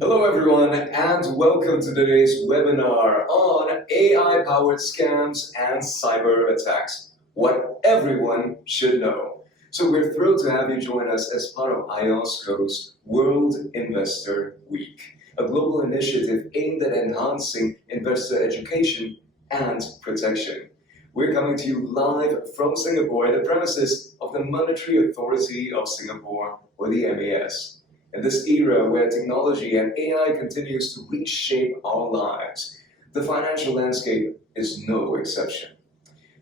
Hello everyone and welcome to today's webinar on AI-powered scams and cyber attacks, what everyone should know. So we're thrilled to have you join us as part of IOSCO's World Investor Week, a global initiative aimed at enhancing investor education and protection. We're coming to you live from Singapore at the premises of the Monetary Authority of Singapore, or the MAS. In this era where technology and AI continues to reshape our lives, the financial landscape is no exception.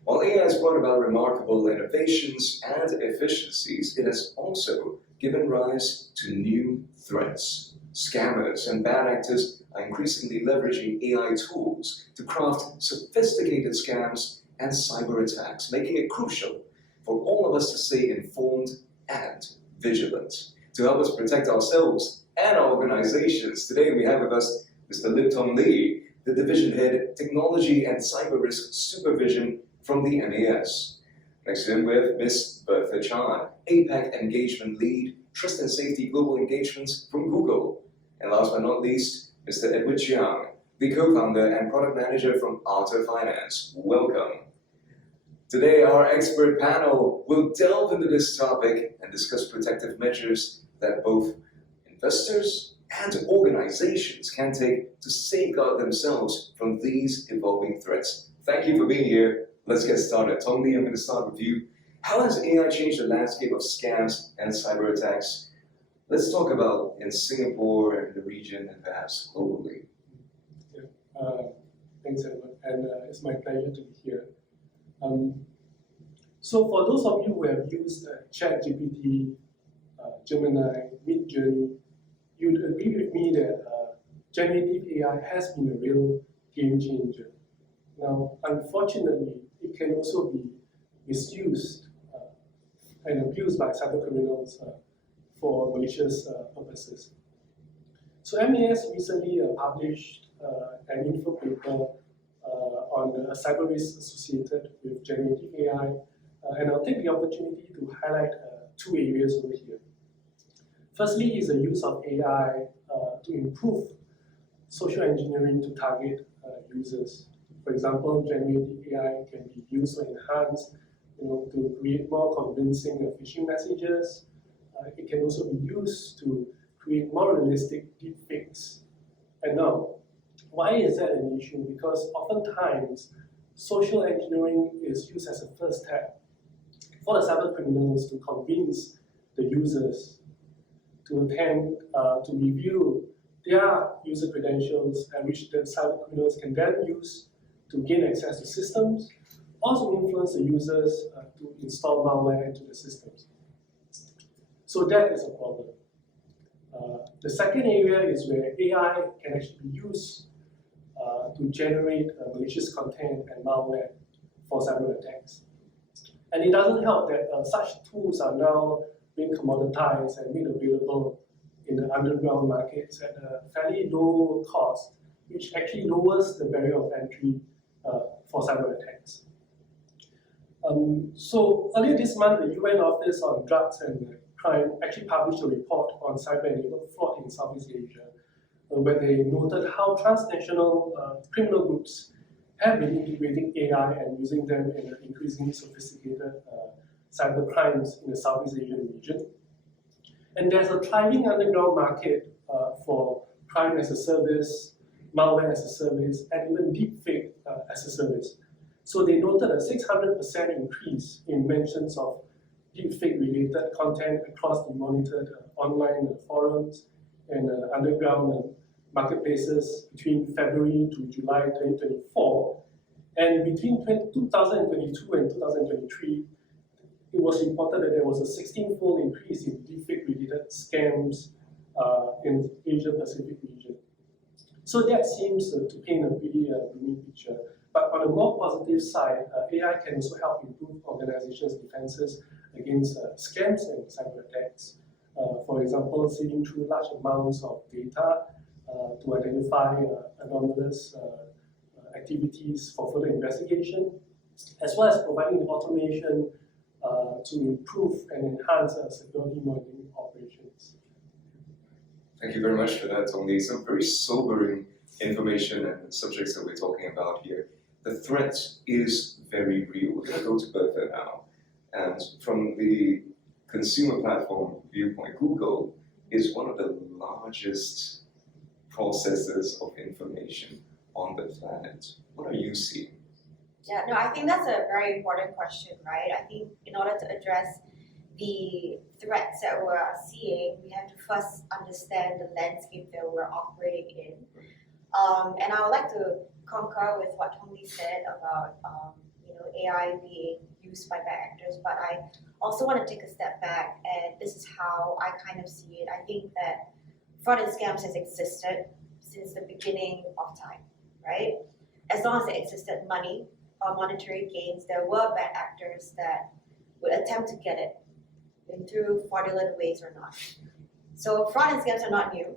While AI has brought about remarkable innovations and efficiencies, it has also given rise to new threats. Scammers and bad actors are increasingly leveraging AI tools to craft sophisticated scams and cyber attacks, making it crucial for all of us to stay informed and vigilant. To help us protect ourselves and our organizations, today we have with us Mr. Lipton Lee, the Division Head, Technology and Cyber Risk Supervision from the MAS. Next to him we have Ms. Bertha Chan, APAC Engagement Lead, Trust and Safety Global Engagements from Google. And last but not least, Mr. Edward Chiang, the co-founder and product manager from Arthur Finance. Welcome. Today, our expert panel will delve into this topic and discuss protective measures that both investors and organizations can take to safeguard themselves from these evolving threats. Thank you for being here. Let's get started. Tom Lee, I'm going to start with you. How has AI changed the landscape of scams and cyber attacks? Let's talk about in Singapore and the region and perhaps globally. Thanks, Edward, and it's my pleasure to be here. So for those of you who have used ChatGPT, Gemini, Midjourney, you'd agree with me that generative AI has been a real game changer. Now, unfortunately, it can also be misused and abused by cybercriminals for malicious purposes. So MAS recently published an info paper on cyber risks associated with generative AI, and I'll take the opportunity to highlight two areas over here. Firstly is the use of AI to improve social engineering to target users. For example, generative AI can be used or enhanced to create more convincing phishing messages. It can also be used to create more realistic deepfakes. And now, why is that an issue? Because oftentimes, social engineering is used as a first step for the cyber criminals to convince the users to attempt to review their user credentials, and which the cyber criminals can then use to gain access to systems, also influence the users to install malware into the systems. So that is a problem. The second area is where AI can actually be used to generate malicious content and malware for cyber attacks. And it doesn't help that such tools are now being commoditized and made available in the underground markets at a fairly low cost, which actually lowers the barrier of entry for cyber attacks. So earlier this month, the UN Office on Drugs and Crime actually published a report on cyber-enabled fraud in Southeast Asia, where they noted how transnational criminal groups have been integrating AI and using them in increasingly sophisticated cyber crimes in the Southeast Asian region. And there's a thriving underground market for crime as a service, malware as a service, and even deepfake as a service. So they noted a 600% increase in mentions of deepfake-related content across the monitored online forums and underground marketplaces between February to July 2024. And between 2022 and 2023, it was reported that there was a 16-fold increase in deepfake-related scams in the Asia-Pacific region. So that seems to paint a pretty gloomy picture. But on a more positive side, AI can also help improve organizations' defenses against scams and cyber attacks. For example, seeing through large amounts of data to identify anomalous activities for further investigation, as well as providing automation to improve and enhance security monitoring operations. Thank you very much for that, Tony. Some very sobering information and subjects that we're talking about here. The threat is very real. We're going to go to Bertha now. And from the consumer platform viewpoint, Google is one of the largest processors of information on the planet. What are you seeing? Yeah, no, I think that's a very important question, right? I think in order to address the threats that we're seeing, we have to first understand the landscape that we're operating in. And I would like to concur with what Tony said about AI being used by bad actors, but I also want to take a step back, and this is how I kind of see it. I think that fraud and scams has existed since the beginning of time, right? As long as there existed money or monetary gains, there were bad actors that would attempt to get it through fraudulent ways or not. So fraud and scams are not new.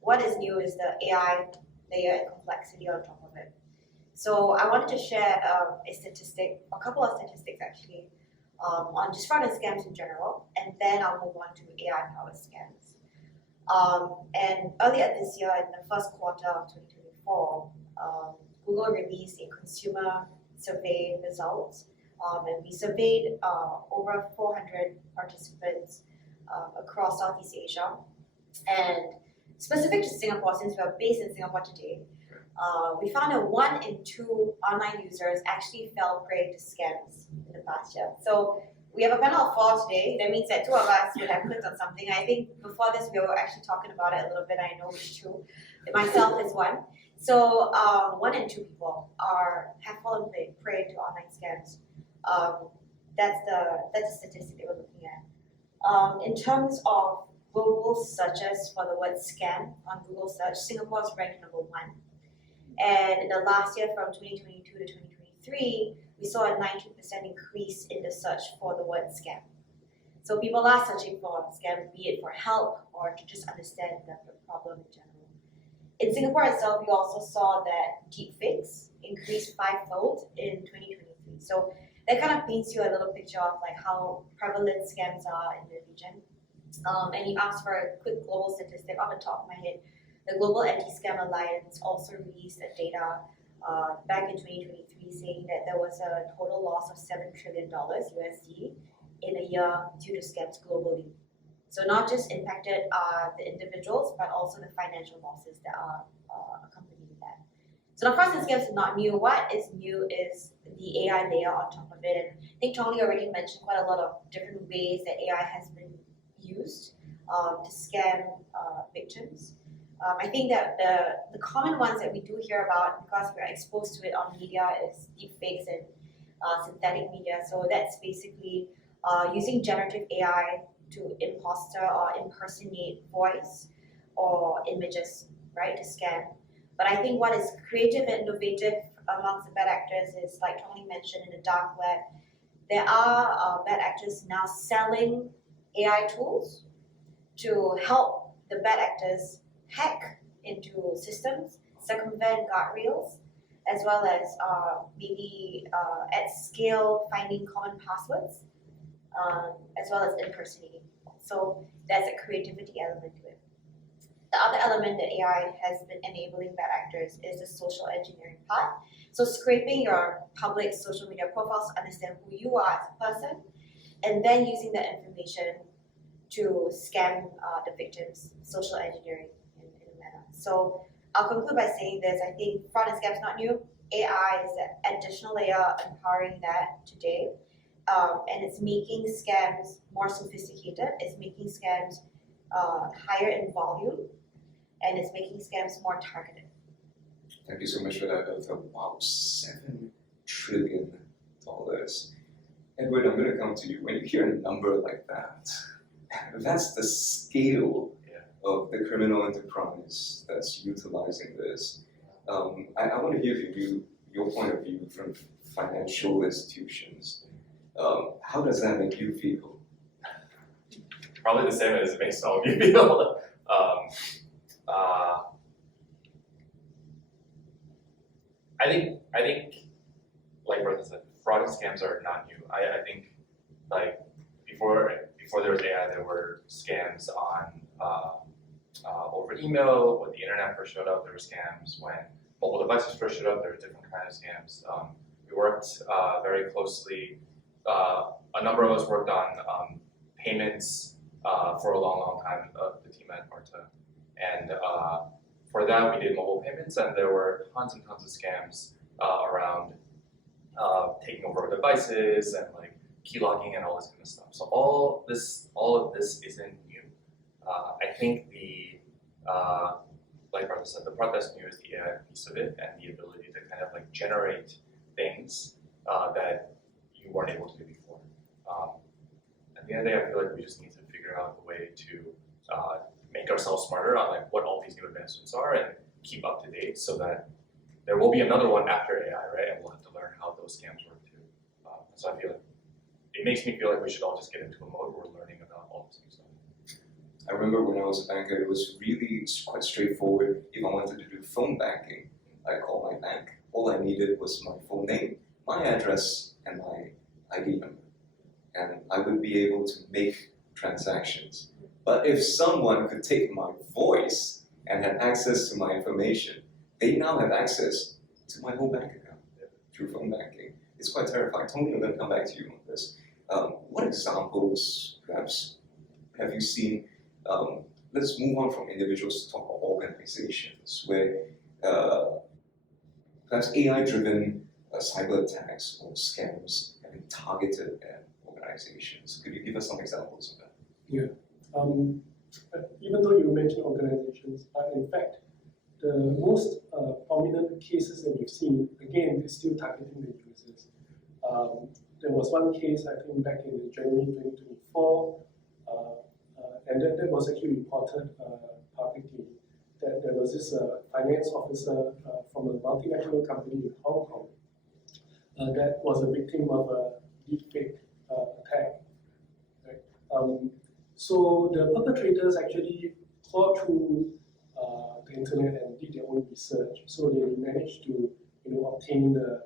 What is new is the AI layer and complexity on top of it. So I wanted to share a couple of statistics actually, on just fraud and scams in general, and then I'll move on to AI-powered scams. And earlier this year, in the first quarter of 2024, Google released a consumer survey results, and we surveyed over 400 participants across Southeast Asia. And specific to Singapore, since we are based in Singapore today, we found that 1 in 2 online users actually fell prey to scams in the past year. So we have a panel of 4 today. That means that 2 of us would have clicked on something. I think before this we were actually talking about it a little bit. I know which 2. Myself is 1. So 1 in 2 people have fallen prey to online scams. That's the statistic that we're looking at. In terms of global searches for the word scam on Google search, Singapore is ranked number 1. And in the last year, from 2022 to 2023, we saw a 92% increase in the search for the word scam. So people are searching for scams, be it for help or to just understand the problem in general. In Singapore itself, we also saw that deepfakes increased 5-fold in 2023. So that kind of paints you a little picture of like how prevalent scams are in the region. And you asked for a quick global statistic off the top of my head. The Global Anti-Scam Alliance also released that data back in 2023, saying that there was a total loss of $7 trillion USD in a year due to scams globally. So not just impacted the individuals, but also the financial losses that are accompanying that. So the fraud and scams is not new. What is new is the AI layer on top of it. And I think Tony already mentioned quite a lot of different ways that AI has been used to scam victims. I think that the common ones that we do hear about, because we're exposed to it on media, is deepfakes and synthetic media. So that's basically using generative AI to imposter or impersonate voice or images, right, to scam. But I think what is creative and innovative amongst the bad actors is, like Tony mentioned, in the dark web, there are bad actors now selling AI tools to help the bad actors hack into systems, circumvent guardrails, as well as maybe at scale finding common passwords, as well as impersonating. So there's a creativity element to it. The other element that AI has been enabling bad actors is the social engineering part. So scraping your public social media profiles to understand who you are as a person, and then using that information to scam the victims, social engineering in a manner. So I'll conclude by saying this. I think fraud and scam is not new. AI is an additional layer empowering that today. And it's making scams more sophisticated. It's making scams higher in volume, and it's making scams more targeted. Thank you so much for that, Bertha. Wow, $7 trillion. Edward, I'm going to come to you. When you hear a number like that, that's the scale of the criminal enterprise that's utilizing this. I want to hear from you, your point of view from financial institutions. How does that make you feel? Probably the same as it makes all of you feel. I think, like Bertha said, fraud and scams are not new. I think, like before there was AI, there were scams on over email. When the internet first showed up, there were scams. When mobile devices first showed up, there were different kinds of scams. We worked very closely. A number of us worked on payments for a long time, the team at Marta. And for that, we did mobile payments, and there were tons and tons of scams around taking over devices and like key logging and all this kind of stuff. So all of this isn't new. I think like Martha said, the part that's new is the AI piece of it and the ability to kind of like generate things that you weren't able to do before. At the end of the day, I feel like we just need to figure out a way to make ourselves smarter on like what all these new advancements are and keep up to date so that there will be another one after AI, right? And we'll have to learn how those scams work too. So I feel like it makes me feel like we should all just get into a mode where we're learning about all this new stuff. I remember when I was a banker, it was really quite straightforward. If I wanted to do phone banking, I called my bank. All I needed was my full name, my address, and my ID number. And I would be able to make transactions. But if someone could take my voice and had access to my information, they now have access to my whole bank account through phone banking. It's quite terrifying. Tony, I'm going to come back to you on this. What examples, perhaps, have you seen? Let's move on from individuals to talk about organizations where perhaps AI-driven cyber attacks or scams have been targeted at organizations. Could you give us some examples of that? Yeah. Even though you mentioned organizations, in fact, the most prominent cases that we've seen, again, is still targeting the users. There was one case, I think, back in January 2024, and that was actually reported publicly, that there was this finance officer from a multinational company in Hong Kong that was a victim of a deepfake attack. Right? So the perpetrators actually clawed through the internet and did their own research. So they managed to, obtain the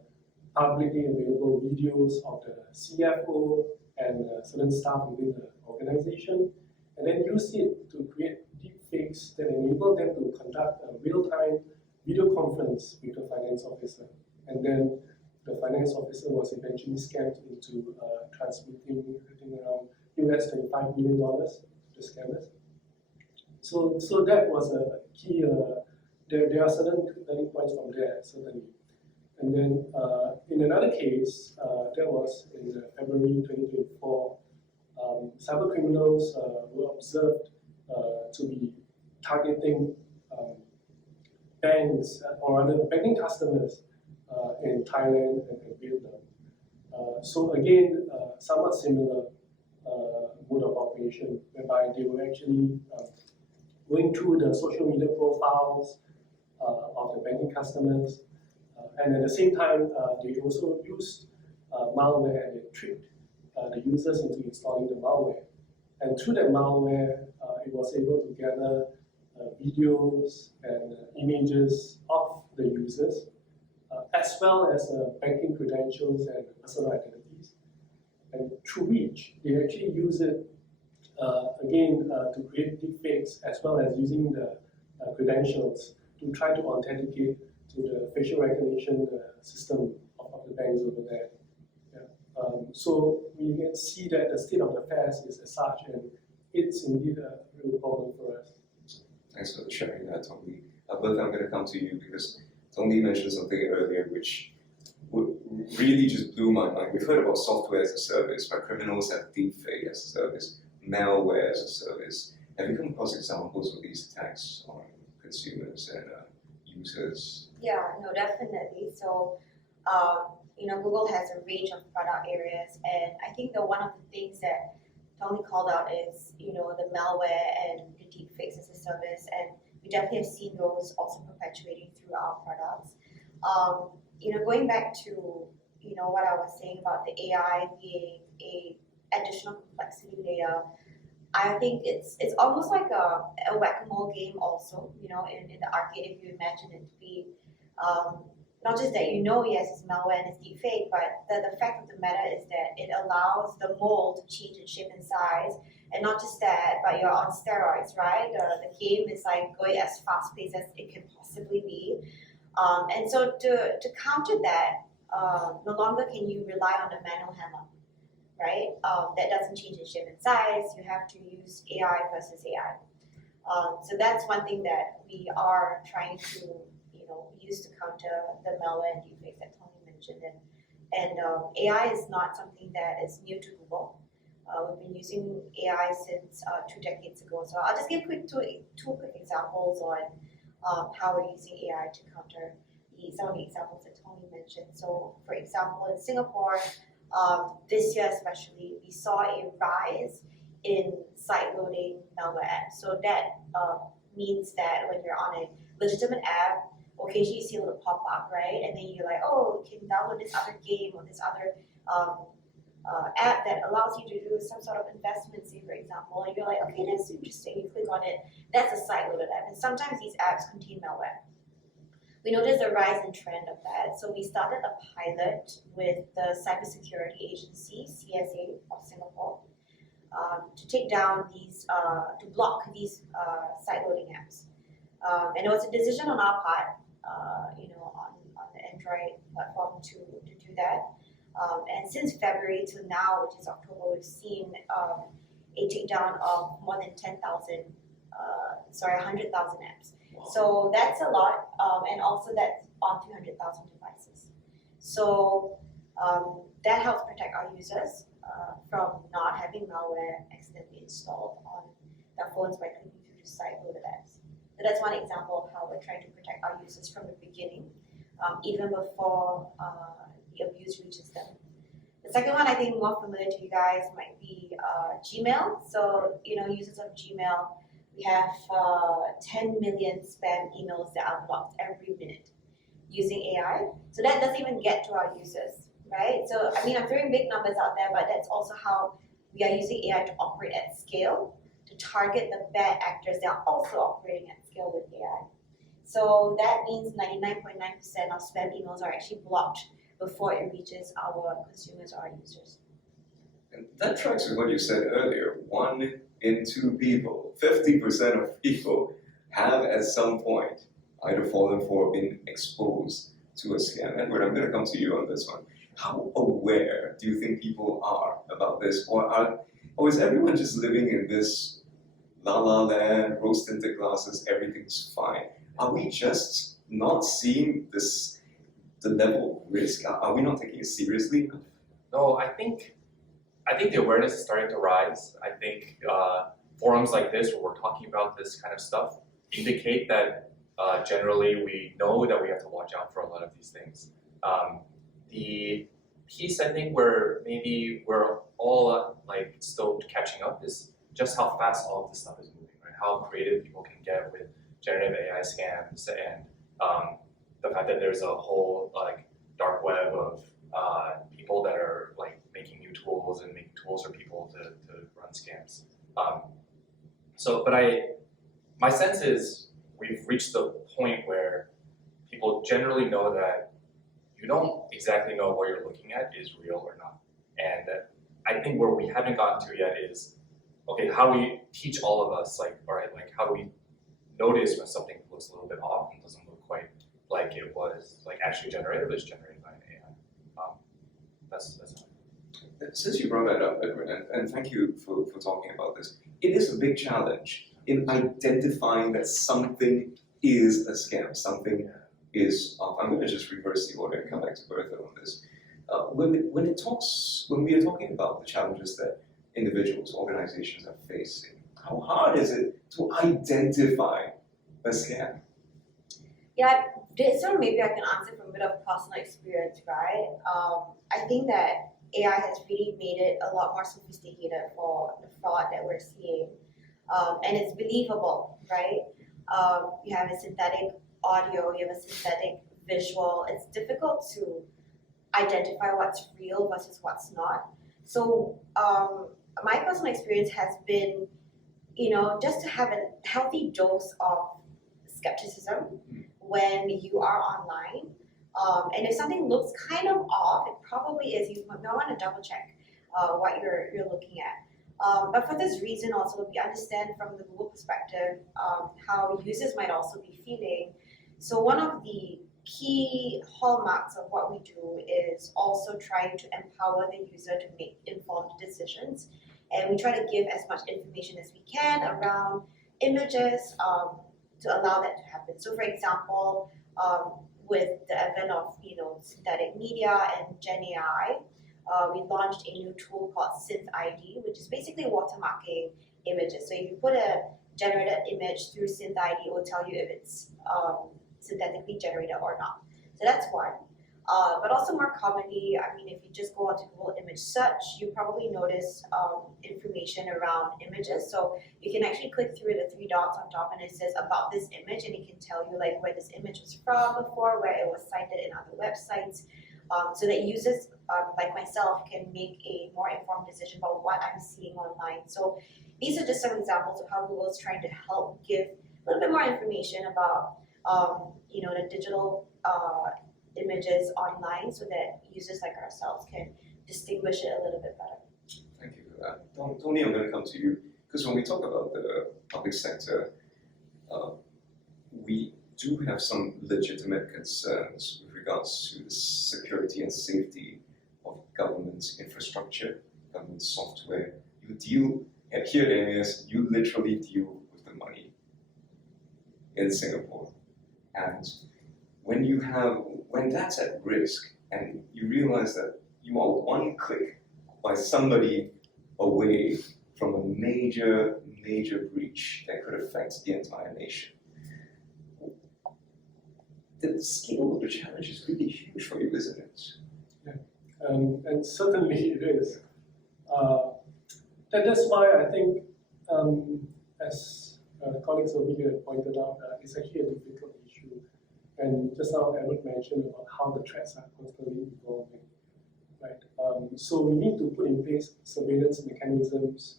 publicly available videos of the CFO and certain staff within the organization, and then used it to create deepfakes that enabled them to conduct a real-time video conference with the finance officer. And then the finance officer was eventually scammed into transmitting, I think, around US $25 million to the scammers. So that was a key. There are certain learning points from there, certainly. And then in another case, that was in February 2024, cyber criminals were observed to be targeting banks or other banking customers in Thailand and Vietnam. So again, somewhat similar mode of operation, whereby they were actually going through the social media profiles of the banking customers, and at the same time, they also used malware and they tricked the users into installing the malware. And through that malware, it was able to gather videos and images of the users, as well as banking credentials and personal identities. And through which they actually use it again to create deepfakes, as well as using the credentials to try to authenticate to the facial recognition system of the banks over there. Yeah. So we can see that the state of affairs is as such, and it's indeed a real problem for us. Thanks for sharing that, Tony. Bertha, I'm going to come to you because Tony mentioned something earlier which really just blew my mind. We've heard about software as a service, but criminals have deepfake as a service, malware as a service. Have you come across examples of these attacks on consumers and users? Yeah, no, definitely. So, Google has a range of product areas, and I think one of the things that Tony called out is, the malware and the deepfakes as a service, and we definitely have seen those also perpetuating through our products. Going back to, what I was saying about the AI being a additional complexity layer, I think it's almost like a whack-a-mole game also, in the arcade, if you imagine it to be, not just that yes, it's malware and it's deepfake, but the fact of the matter is that it allows the mold to change in shape and size, And not just that, but you're on steroids, right? The game is like going as fast paced as it can possibly be. And so to counter that, no longer can you rely on the manual hammer, right? That doesn't change in shape and size. You have to use AI versus AI. So that's one thing that we are trying to, use to counter the malware and deepfakes that Tony mentioned. And AI is not something that is new to Google. We've been using AI since 2 decades ago. So I'll just give two quick examples on how we're using AI to counter some of the examples that Tony mentioned. So for example, in Singapore, this year especially, we saw a rise in side-loading malware apps. So that means that when you're on a legitimate app, occasionally you see a little pop-up, right? And then you're like, oh, you can download this other game or this other app that allows you to do some sort of investment, say for example, and you're like, okay, that's interesting, you click on it, that's a side-loaded app. And sometimes these apps contain malware. We noticed a rise in trend of that, so we started a pilot with the Cybersecurity Agency, CSA of Singapore, to take down these, to block these side-loading apps. And it was a decision on our part, on the Android platform to do that. And since February to now, which is October, we've seen a takedown of more than 100,000 apps. Wow. So that's a lot, and also that's on 300,000 devices. So that helps protect our users from not having malware accidentally installed on their phones by clicking through the side-loaded apps. So that's one example of how we're trying to protect our users from the beginning, even before the abuse reaches them. The second one, I think more familiar to you guys, might be Gmail. So, users of Gmail, we have 10 million spam emails that are blocked every minute using AI. So that doesn't even get to our users, right? So, I'm throwing big numbers out there, but that's also how we are using AI to operate at scale, to target the bad actors that are also operating at scale with AI. So that means 99.9% of spam emails are actually blocked before it reaches our consumers or our users. And that tracks with what you said earlier. 1 in 2 people, 50% of people have at some point either fallen for or been exposed to a scam. Edward, I'm going to come to you on this one. How aware do you think people are about this? Or is everyone just living in this la-la land, rose-tinted glasses, everything's fine? Are we just not seeing the level of risk? Are we not taking it seriously enough? No, I think the awareness is starting to rise. I think forums like this, where we're talking about this kind of stuff, indicate that generally we know that we have to watch out for a lot of these things. The piece I think where maybe we're all still catching up is just how fast all of this stuff is moving, right? How creative people can get with generative AI scams, and the fact that there's a whole dark web of people that are making new tools and making tools for people to run scams. My sense is we've reached the point where people generally know that you don't exactly know what you're looking at is real or not. And I think where we haven't gotten to yet is, okay, how do we teach all of us, how do we notice when something looks a little bit off and doesn't look quite like it was actually generated, but it's generated by an AI. That's Since you brought that up, Edward, and thank you for talking about this, it is a big challenge in identifying that something is a scam, something is off. I'm going to just reverse the order and come back to Bertha on this. When we are talking about the challenges that individuals, organizations are facing, how hard is it to identify a scam? Yeah, so maybe I can answer from a bit of personal experience, right? I think that AI has really made it a lot more sophisticated for the fraud that we're seeing. And it's believable, right? You have a synthetic audio, you have a synthetic visual. It's difficult to identify what's real versus what's not. So my personal experience has been, just to have a healthy dose of skepticism when you are online. And if something looks kind of off, it probably is. You might want to double check what you're looking at. But for this reason also, we understand from the Google perspective how users might also be feeling. So one of the key hallmarks of what we do is also trying to empower the user to make informed decisions. And we try to give as much information as we can around images to allow that to happen. So for example, with the advent of synthetic media and Gen AI, we launched a new tool called Synth ID, which is basically watermarking images. So if you put a generated image through Synth ID, it will tell you if it's synthetically generated or not. So that's one. But also more commonly, I mean, if you just go onto Google image search, you probably notice information around images. So you can actually click through the three dots on top and it says about this image, and it can tell you like where this image was from before, where it was cited in other websites, so that users like myself can make a more informed decision about what I'm seeing online. So these are just some examples of how Google is trying to help give a little bit more information about the digital images online, so that users like ourselves can distinguish it a little bit better. Thank you for that. Tony, I'm going to come to you, because when we talk about the public sector, we do have some legitimate concerns with regards to the security and safety of government infrastructure, government software. You deal, and here at MES, you literally deal with the money in Singapore. And when that's at risk, and you realize that you are one click by somebody away from a major breach that could affect the entire nation, the scale of the challenge is really huge for you, isn't it? Yeah, and certainly it is. That's why I think, as colleagues over here pointed out, it's actually a difficult issue. And just now, Edward mentioned about how the threats are constantly evolving, right? So we need to put in place surveillance mechanisms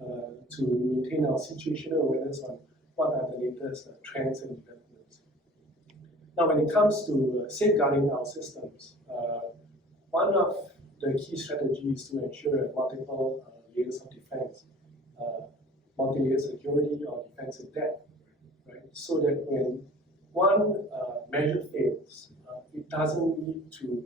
to maintain our situational awareness on what are the latest trends and developments. Now, when it comes to safeguarding our systems, one of the key strategies is to ensure multiple layers of defense, multi-layer security or defense in depth, right? So that when one measure fails, it doesn't lead to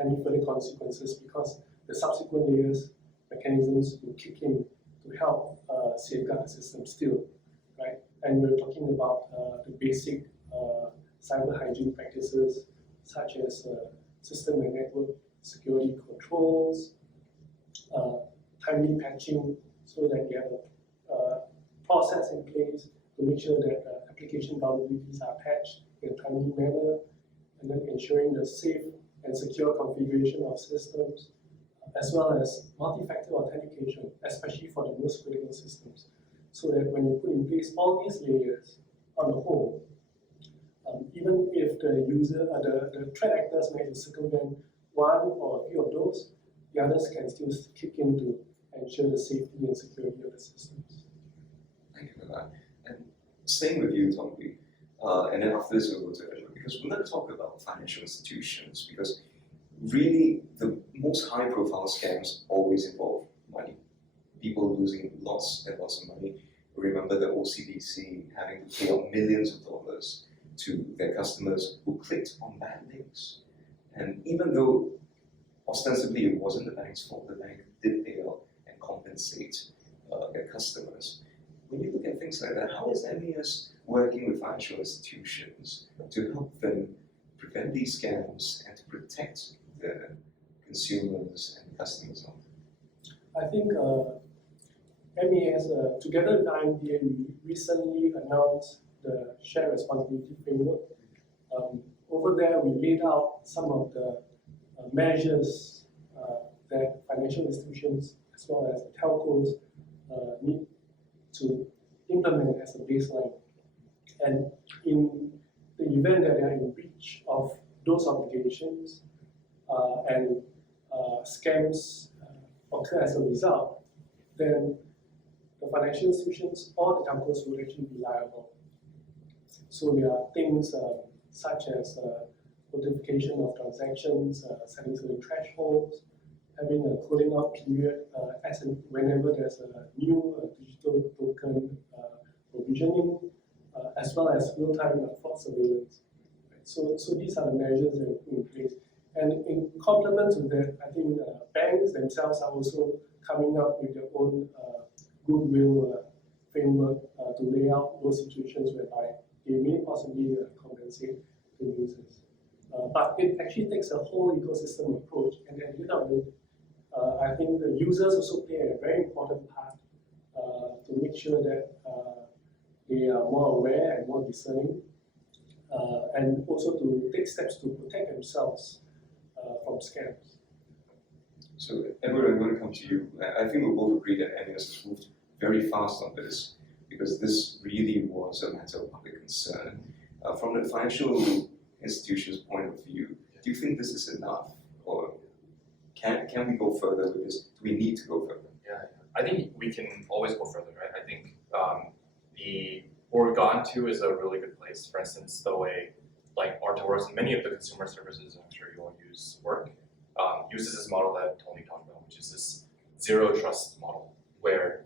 any further consequences, because the subsequent layers mechanisms will kick in to help safeguard the system still, right? And we're talking about the basic cyber hygiene practices, such as system and network security controls, timely patching, so that you have a process in place to make sure that application vulnerabilities are patched in a timely manner, and then ensuring the safe and secure configuration of systems, as well as multi-factor authentication, especially for the most critical systems, so that when you put in place all these layers on the whole, even if the user, the threat actors manage to circumvent one or a few of those, the others can still kick in to ensure the safety and security of the systems. Thank you for that. And staying with you, Tongbi, and then after this we'll go to Edward, because we're going to talk about financial institutions, because really the most high-profile scams always involve money. People losing lots and lots of money. Remember the OCBC having to pay out millions of dollars to their customers who clicked on bad links. And even though ostensibly it wasn't the bank's fault, the bank did pay out and compensate their customers. When you look at things like that, how is MES working with financial institutions to help them prevent these scams and to protect the consumers and customers of them? I think MES, together with IMDA, we recently announced the Shared Responsibility Framework. Over there, we laid out some of the measures that financial institutions, as well as telcos, need to implement as a baseline. And in the event that they are in breach of those obligations and scams occur as a result, then the financial institutions or the telcos will actually be liable. So there are things such as notification of transactions, setting certain thresholds, having a cooling off period whenever there's a new digital token provisioning, as well as real-time fraud surveillance. So these are the measures that are put in place. And in complement to that, I think banks themselves are also coming up with their own goodwill framework to lay out those situations whereby they may possibly compensate the users. But it actually takes a whole ecosystem approach, and at the end of it, I think the users also play a very important part to make sure that they are more aware and more discerning, and also to take steps to protect themselves from scams. So, Edward, I'm going to come to you. I think we both agree that MAS has moved very fast on this because this really was a matter of public concern. From the financial institution's point of view, do you think this is enough, or can we go further with this? Do we need to go further? Yeah, I think we can always go further, right? I think where we've gone to is a really good place. For instance, the way like Arta works, and many of the consumer services I'm sure you all use work, uses this model that Tony talked about, which is this zero trust model, where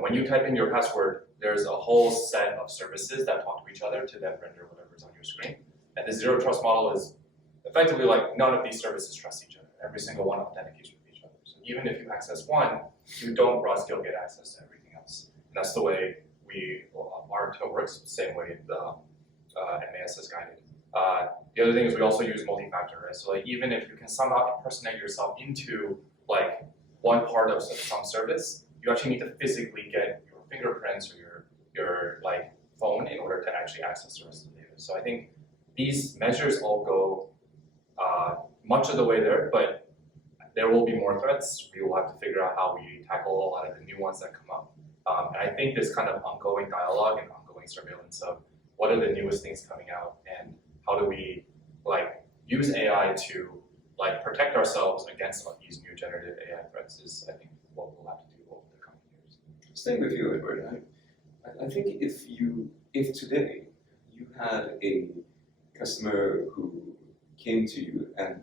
when you type in your password, there's a whole set of services that talk to each other to then render whatever's on your screen. And the zero trust model is effectively like none of these services trust each other. Every single one authenticates with each other. So even if you access one, you don't broad scale get access to everything else. And that's the way Arta works, the same way the MAS is guided. The other thing is we also use multi-factor, right? So like even if you can somehow impersonate yourself into like one part of some service, you actually need to physically get your fingerprints or your like phone in order to actually access the rest of the data. So I think these measures all go much of the way there, but there will be more threats. We will have to figure out how we tackle a lot of the new ones that come up. And I think this kind of ongoing dialogue and ongoing surveillance of what are the newest things coming out and how do we like use AI to like protect ourselves against these new generative AI threats is I think what we'll have to do over the coming years. Staying with you, Edward, I think if today you had a customer who came to you and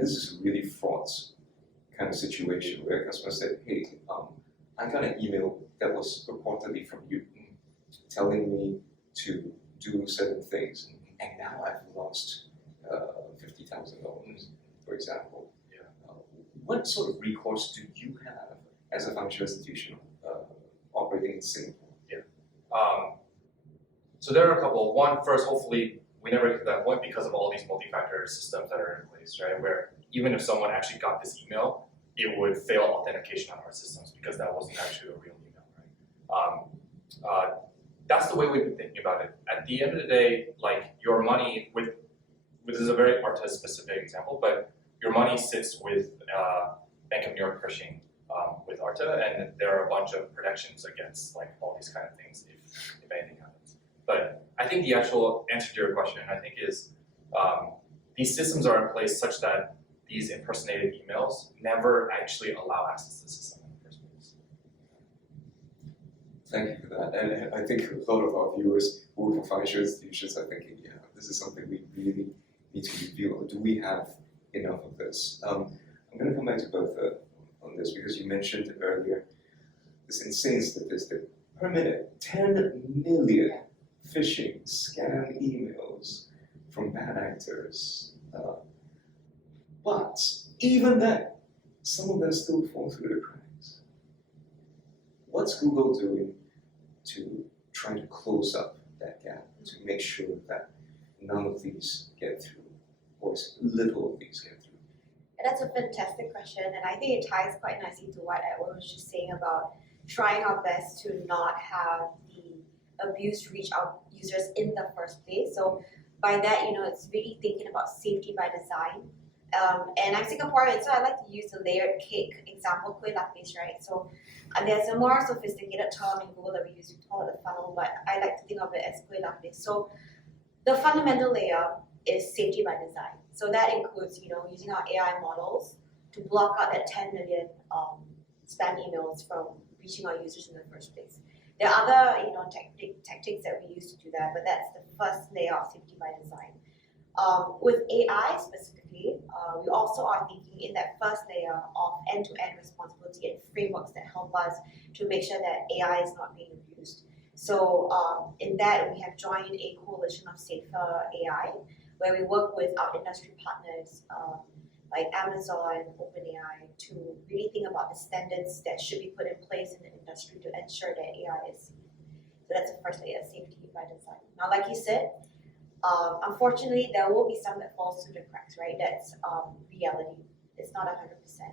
this is a really fraught kind of situation where a customer said, hey, I got an email that was purportedly from you telling me to do certain things, and now I've lost $50,000, for example. Yeah. What sort of recourse do you have as a financial institution operating in Singapore? Yeah. So there are a couple. One, first, hopefully we never get to that point because of all these multi-factor systems that are in place, right? Where even if someone actually got this email, it would fail authentication on our systems because that wasn't actually a real email, right? That's the way we've been thinking about it. At the end of the day, like your money, this is a very Arta-specific example, but your money sits with Bank of New York Pershing with Arta, and there are a bunch of protections against like all these kind of things if anything happens. But I think the actual answer to your question, I think, is these systems are in place such that these impersonated emails never actually allow access to the system in the first place. Thank you for that. And I think a lot of our viewers who work for financial institutions are thinking, yeah, this is something we really need to review. Do we have enough of this? I'm going to come back to Bertha on this because you mentioned earlier this insane statistic. Per minute, 10 million phishing, scam emails from bad actors. But even then, some of them still fall through the cracks. What's Google doing to try to close up that gap, to make sure that none of these get through, or little of these get through? And that's a fantastic question, and I think it ties quite nicely to what Edward was just saying about trying our best to not have the abuse reach our users in the first place. So by that, it's really thinking about safety by design. And I'm Singaporean, so I like to use the layered cake example, kueh lapis, right? So there's a more sophisticated term in Google that we use to call it a funnel, but I like to think of it as kueh lapis. So the fundamental layer is safety by design. So that includes, using our AI models to block out that 10 million spam emails from reaching our users in the first place. There are other, tactics that we use to do that, but that's the first layer of safety by design. With AI specifically, we also are thinking in that first layer of end-to-end responsibility and frameworks that help us to make sure that AI is not being abused. So in that, we have joined a coalition of Safer AI, where we work with our industry partners like Amazon, OpenAI, to really think about the standards that should be put in place in the industry to ensure that AI is safe. So that's the first layer, safety by design. Now, like you said, unfortunately, there will be some that falls through the cracks, right? That's reality. It's not 100%.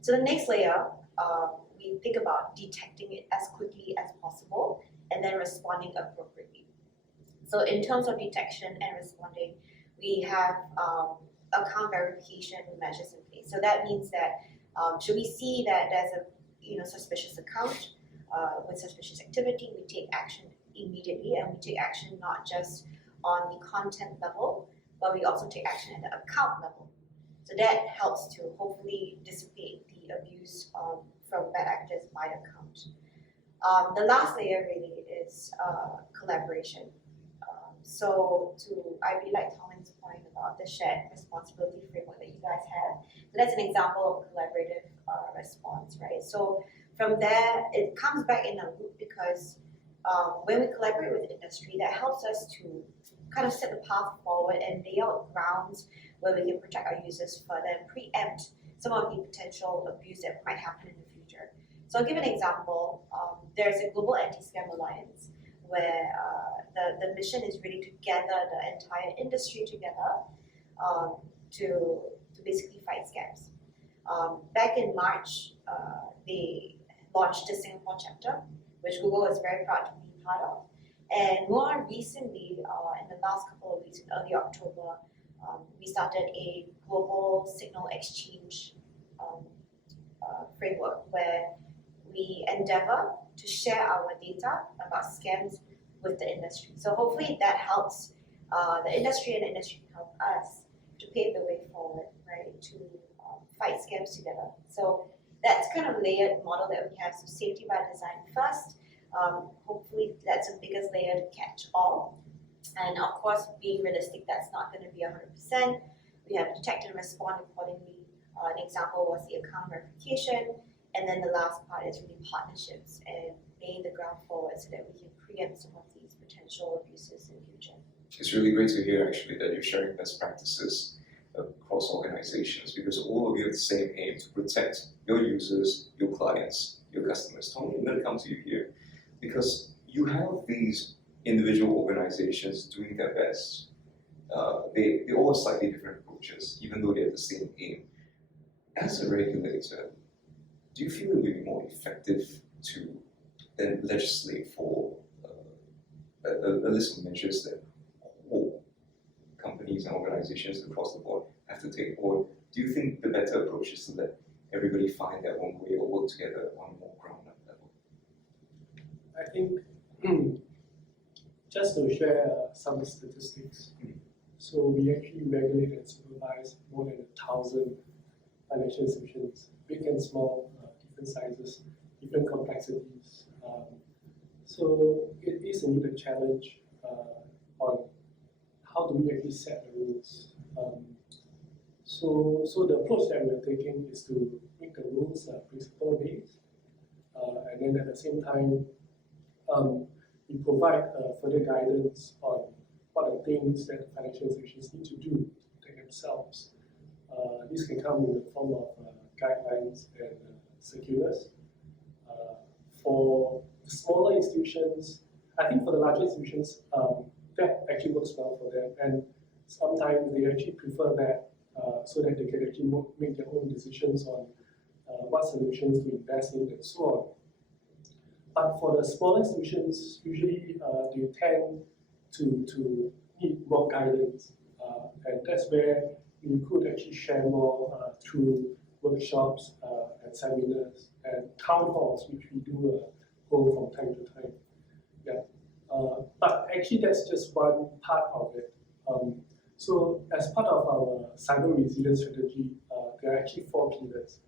So the next layer, we think about detecting it as quickly as possible and then responding appropriately. So in terms of detection and responding, we have account verification measures in place. So that means that should we see that there's a suspicious account with suspicious activity, we take action immediately, and we take action not just on the content level, but we also take action at the account level. So that helps to hopefully dissipate the abuse from bad actors by the account. The last layer really is collaboration. So I really like Tomlin's point about the shared responsibility framework that you guys have. So that's an example of a collaborative response, right? So from there, it comes back in a loop because when we collaborate with industry, that helps us to kind of set the path forward and lay out grounds where we can protect our users further and preempt some of the potential abuse that might happen in the future. So I'll give an example. There's a global anti-scam alliance where the mission is really to gather the entire industry together to basically fight scams. Back in March, they launched the Singapore chapter, which Google is very proud to be part of. And more recently, in the last couple of weeks, in early October, we started a global signal exchange framework where we endeavor to share our data about scams with the industry. So hopefully that helps the industry, and the industry can help us to pave the way forward, right, to fight scams together. So that's kind of layered model that we have. So safety by design first. Hopefully that's the biggest layer to catch all. And of course, being realistic, that's not going to be 100%. We have to detect and respond accordingly. An example was the account verification. And then the last part is really partnerships and laying the ground forward so that we can preempt some of these potential abuses in the future. It's really great to hear actually that you're sharing best practices across organizations, because all of you have the same aim to protect your users, your clients, your customers. Tony, I'm going to come to you here because you have these individual organizations doing their best. They all have slightly different approaches, even though they have the same aim. As a regulator, do you feel it would be more effective to then legislate for a list of measures that all companies and organizations across the board have to take forward? Do you think the better approach is to let everybody find their own way or work together on a more ground-up level? I think just to share some statistics. So we actually regulate and supervise more than 1,000 financial institutions, big and small, different sizes, different complexities. So it is indeed a challenge on how do we actually set the rules. So the approach that we're taking is to make the rules principle-based, and then at the same time, we provide further guidance on what are things that financial institutions need to do to protect themselves. This can come in the form of guidelines and circulars. For smaller institutions, I think for the larger institutions, that actually works well for them, and sometimes they actually prefer that so that they can actually make their own decisions on what solutions to invest in and so on. But for the smaller institutions, usually they tend to need more guidance, and that's where we could actually share more through workshops and seminars and town halls, which we do hold from time to time. Yeah. But actually, that's just one part of it. So as part of our cyber resilience strategy, there are actually 4 pillars.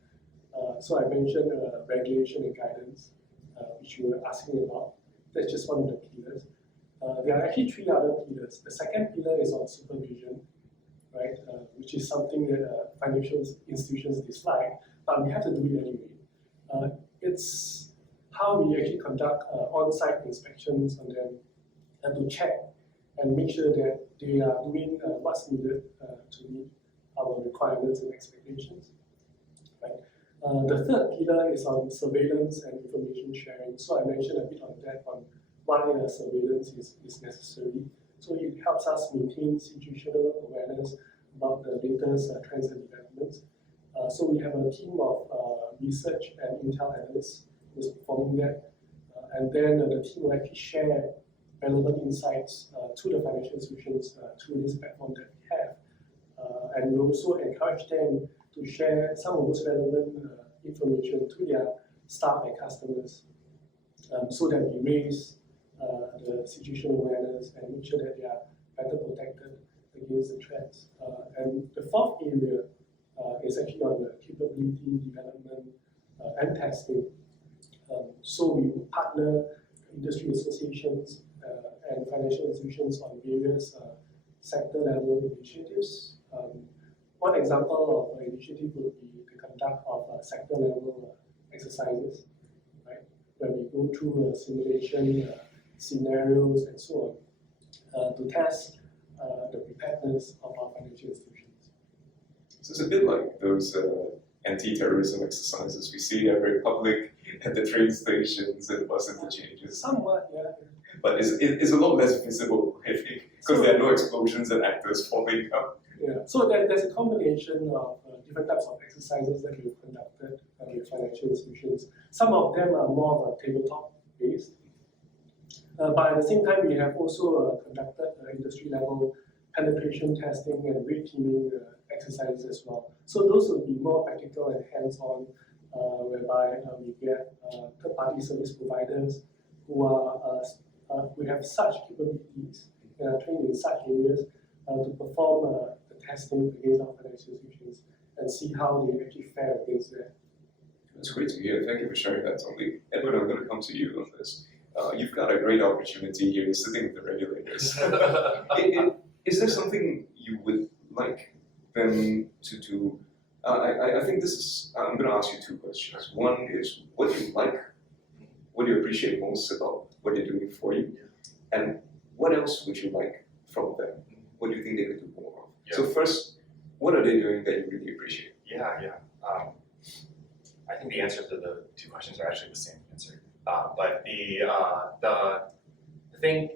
So I mentioned regulation and guidance, which you were asking about. That's just one of the pillars. There are actually 3 other pillars. The second pillar is on supervision, right? Which is something that financial institutions dislike, but we have to do it anyway. It's how we actually conduct on-site inspections on them and to check and make sure that they are doing what's needed to meet our requirements and expectations. Right? The third pillar is on surveillance and information sharing. So I mentioned a bit on that, on why surveillance is necessary. So it helps us maintain situational awareness about the latest trends and developments. So we have a team of research and intel analysts who's performing that. And then the team will actually share relevant insights to the financial institutions through this platform that we have. And we also encourage them to share some of those relevant information to their staff and customers so that we raise the situational awareness and make sure that they are better protected against the threats. And the fourth area is actually on the capability development and testing. So we partner industry associations and financial institutions on various sector level initiatives. One example of an initiative would be the conduct of sector level exercises, right? Where we go through a simulation scenarios and so on to test the preparedness of our financial institutions. So it's a bit like those anti-terrorism exercises we see at very public at the train stations and bus interchanges. Somewhat, yeah. But it's a lot less visible, I think, because there are no explosions and actors falling down. Yeah, so there's a combination of different types of exercises that we've conducted with financial institutions. Some of them are more of a tabletop based. But at the same time, we have also conducted industry level penetration testing and red teaming exercises as well. So those will be more practical and hands-on, whereby we get third-party service providers who have such capabilities and are trained in such areas to perform the testing against our financial institutions and see how they actually fare against that. That's great to hear. Thank you for sharing that, Tony. Edward, I'm going to come to you on this. You've got a great opportunity here sitting with the regulators. Is there something you would like them to do? I think this is, I'm going to ask you two questions. One is, what do you like? What do you appreciate most about what they're doing for you? And what else would you like from them? What do you think they could do more of? Yeah. So first, what are they doing that you really appreciate? Yeah. I think the answers to the two questions are actually the same answer. But the thing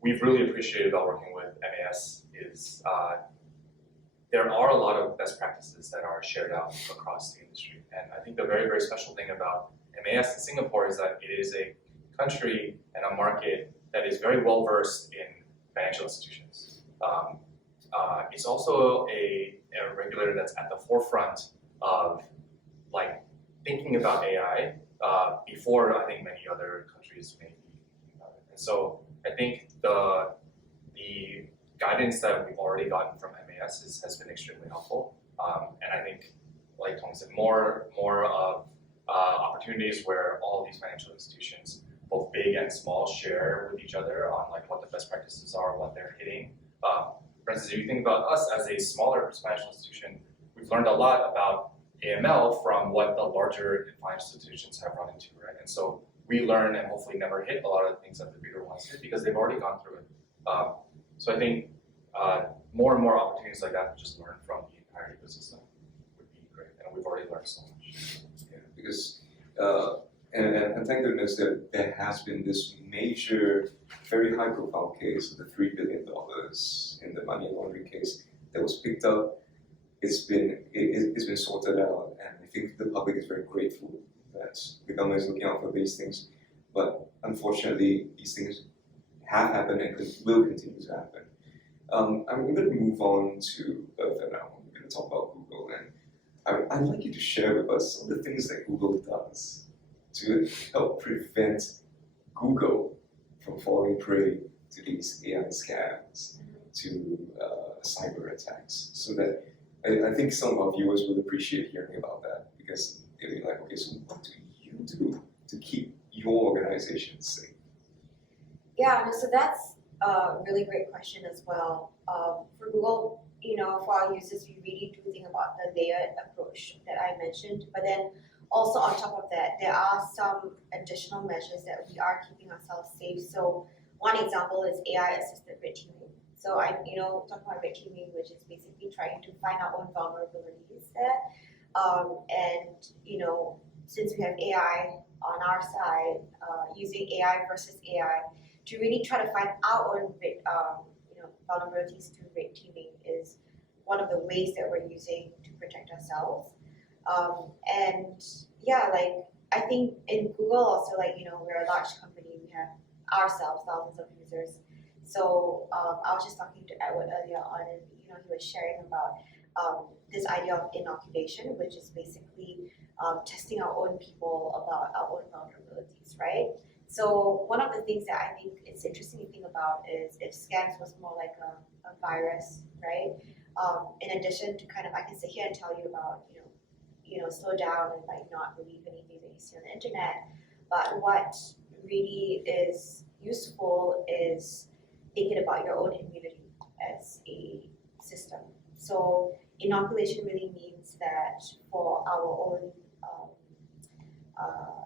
we've really appreciated about working with MAS is there are a lot of best practices that are shared out across the industry. And I think the very, very special thing about MAS in Singapore is that it is a country and a market that is very well versed in financial institutions. It's also a regulator that's at the forefront of thinking about AI before I think many other countries may be thinking about it. And so I think the guidance that we've already gotten from MAS has been extremely helpful. And I think, like Tony said, more of opportunities where all of these financial institutions, both big and small, share with each other on what the best practices are, what they're hitting. For instance, if you think about us as a smaller financial institution, we've learned a lot about AML from what the larger financial institutions have run into, right? And so we learn and hopefully never hit a lot of the things that the bigger ones hit because they've already gone through it. So I think more and more opportunities like that to just learn from the entire ecosystem would be great, and we've already learned so much. Yeah, because and thank goodness that there has been this major, very high-profile case of the $3 billion in the money laundering case that was picked up. It's been sorted out, and I think the public is very grateful that the government is looking out for these things. But unfortunately, these things have happened and will continue to happen. I'm going to move on to Bertha now. We're going to talk about Google, and I'd like you to share with us some of the things that Google does to help prevent Google from falling prey to these AI scams, to cyber attacks, so that I think some of our viewers will appreciate hearing about that, because they'll be like, okay, so what do you do to keep your organization safe? Yeah, so that's a really great question as well. For Google, for our users, we really do think about the layered approach that I mentioned. But then also on top of that, there are some additional measures that we are keeping ourselves safe. So one example is AI-assisted red teaming. So I'm, talking about red teaming, which is basically trying to find our own vulnerabilities there. Since we have AI on our side, using AI versus AI to really try to find our own vulnerabilities to red teaming is one of the ways that we're using to protect ourselves. I think in Google also, we're a large company, we have ourselves thousands of users. So I was just talking to Edward earlier on, and he was sharing about this idea of inoculation, which is basically testing our own people about our own vulnerabilities, right? So one of the things that I think it's interesting to think about is if scams was more like a virus, right? In addition to I can sit here and tell you about, slow down and not believe anything that you see on the internet. But what really is useful is thinking about your own immunity as a system. So inoculation really means that for our own